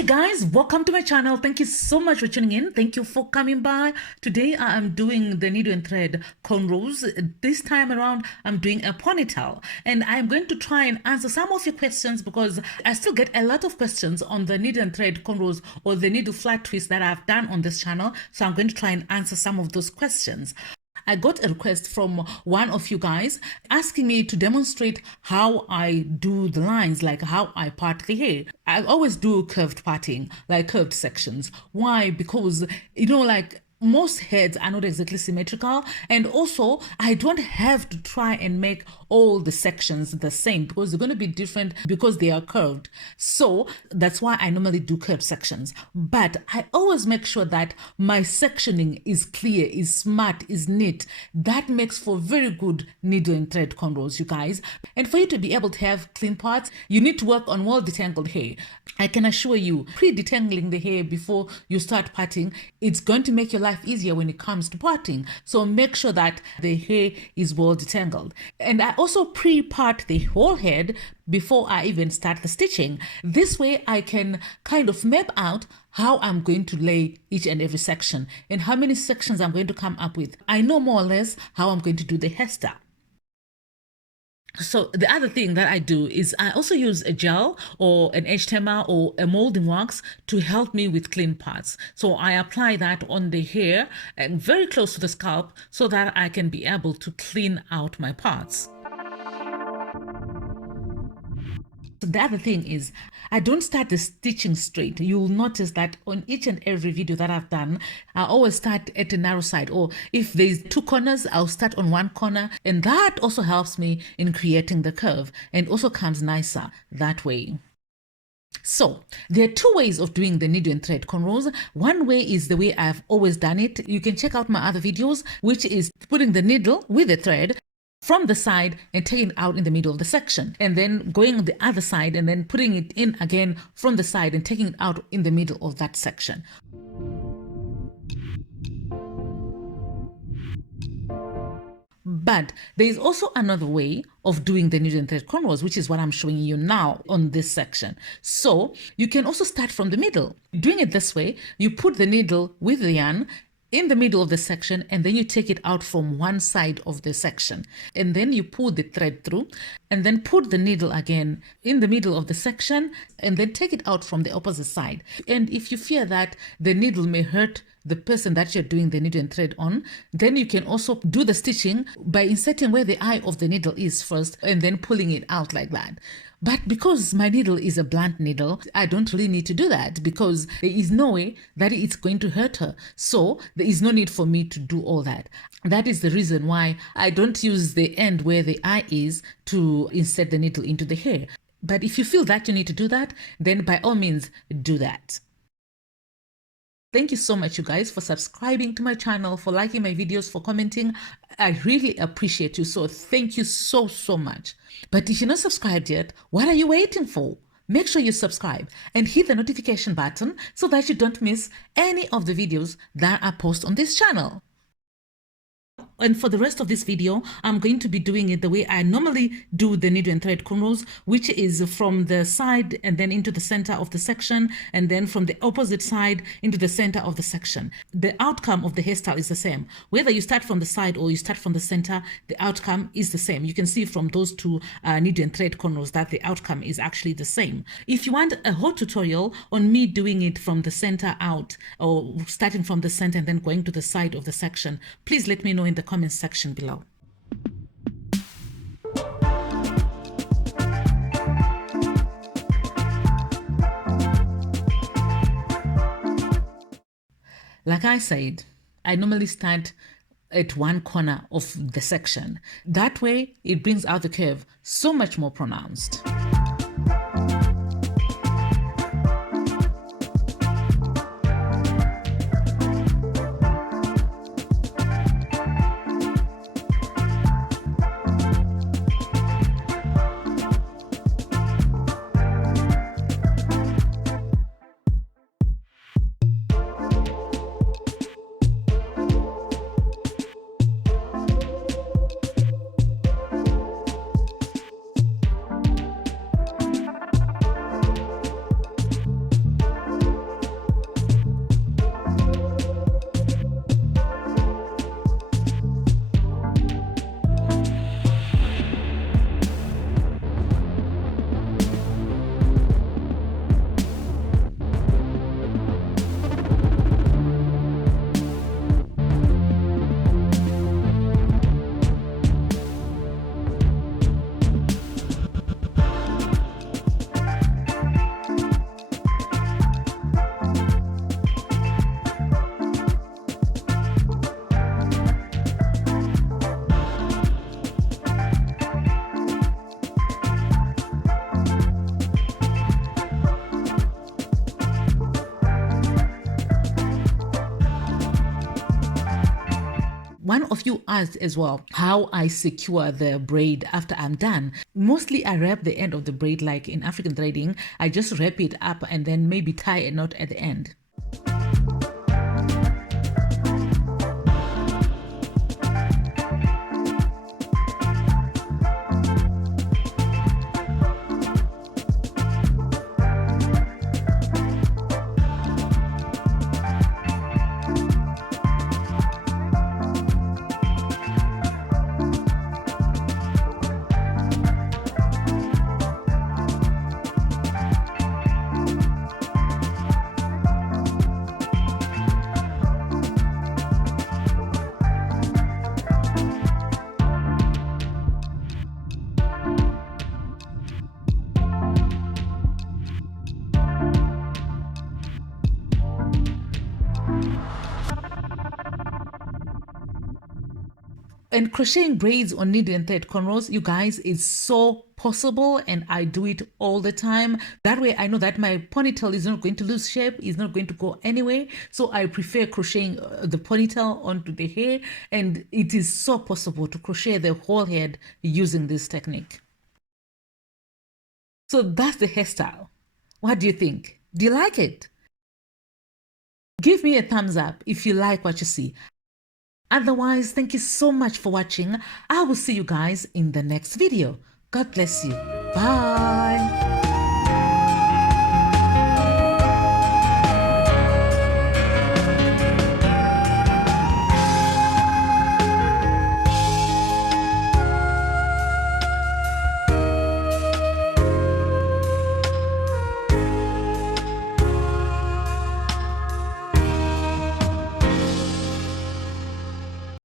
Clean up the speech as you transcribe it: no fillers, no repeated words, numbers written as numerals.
Hey guys, welcome to my channel. Thank you so much for tuning in. Thank you for coming by. Today I am doing the needle and thread cornrows. This time around I'm doing a ponytail, and I'm going to try and answer some of your questions because I still get a lot of questions on the needle and thread cornrows or the needle flat twist that I've done on this channel. So I'm going to try and answer some of those questions. I got a request from one of you guys asking me to demonstrate how I do the lines, like how I part the hair. I always do curved parting, like curved sections. Why? Because, like most heads are not exactly symmetrical, and also I don't have to try and make all the sections the same because they're going to be different because they are curved. So that's why I normally do curved sections, but I always make sure that my sectioning is clear, is smart, is neat. That makes for very good needle and thread cornrows, you guys. And for you to be able to have clean parts, you need to work on well detangled hair. I can assure you, pre-detangling the hair before you start parting, it's going to make your life easier when it comes to parting. So make sure that the hair is well detangled. And I also pre-part the whole head before I even start the stitching. This way I can kind of map out how I'm going to lay each and every section and how many sections I'm going to come up with. I know more or less how I'm going to do the hairstyle. So the other thing that I do is I also use a gel or an edge tamer or a molding wax to help me with clean parts. So I apply that on the hair and very close to the scalp so that I can be able to clean out my parts. The other thing is I don't start the stitching straight. You'll notice that on each and every video that I've done, I always start at a narrow side, or if there's two corners, I'll start on one corner, and that also helps me in creating the curve and also comes nicer that way. So there are two ways of doing the needle and thread cornrows. One way is the way I've always done it. You can check out my other videos, which is putting the needle with the thread from the side and taking it out in the middle of the section, and then going on the other side and then putting it in again from the side and taking it out in the middle of that section. But there is also another way of doing the needle and thread cornrows, which is what I'm showing you now on this section. So you can also start from the middle. Doing it this way, you put the needle with the yarn in the middle of the section, and then you take it out from one side of the section, and then you pull the thread through and then put the needle again in the middle of the section and then take it out from the opposite side. And if you fear that the needle may hurt the person that you're doing the needle and thread on, then you can also do the stitching by inserting where the eye of the needle is first and then pulling it out like that. But because my needle is a blunt needle, I don't really need to do that because there is no way that it's going to hurt her. So there is no need for me to do all that. That is the reason why I don't use the end where the eye is to insert the needle into the hair. But if you feel that you need to do that, then by all means do that. Thank you so much, you guys, for subscribing to my channel, for liking my videos, for commenting. I really appreciate you. So thank you so much. But if you're not subscribed yet, what are you waiting for? Make sure you subscribe and hit the notification button so that you don't miss any of the videos that I post on this channel. And for the rest of this video, I'm going to be doing it the way I normally do the needle and thread cornrows, which is from the side and then into the center of the section, and then from the opposite side into the center of the section. The outcome of the hairstyle is the same. Whether you start from the side or you start from the center, the outcome is the same. You can see from those two needle and thread cornrows that the outcome is actually the same. If you want a whole tutorial on me doing it from the center out, or starting from the center and then going to the side of the section, please let me know in the comment section below. Like I said, I normally start at one corner of the section. That way, it brings out the curve so much more pronounced. One of you asked as well how I secure the braid after I'm done. Mostly I wrap the end of the braid like in African threading. I just wrap it up and then maybe tie a knot at the end. And crocheting braids on needle and thread cornrows, you guys, is so possible, and I do it all the time. That way I know that my ponytail is not going to lose shape, is not going to go anywhere. So I prefer crocheting the ponytail onto the hair, and it is so possible to crochet the whole head using this technique. So that's the hairstyle. What do you think? Do you like it? Give me a thumbs up if you like what you see. Otherwise, thank you so much for watching. I will see you guys in the next video. God bless you. Bye.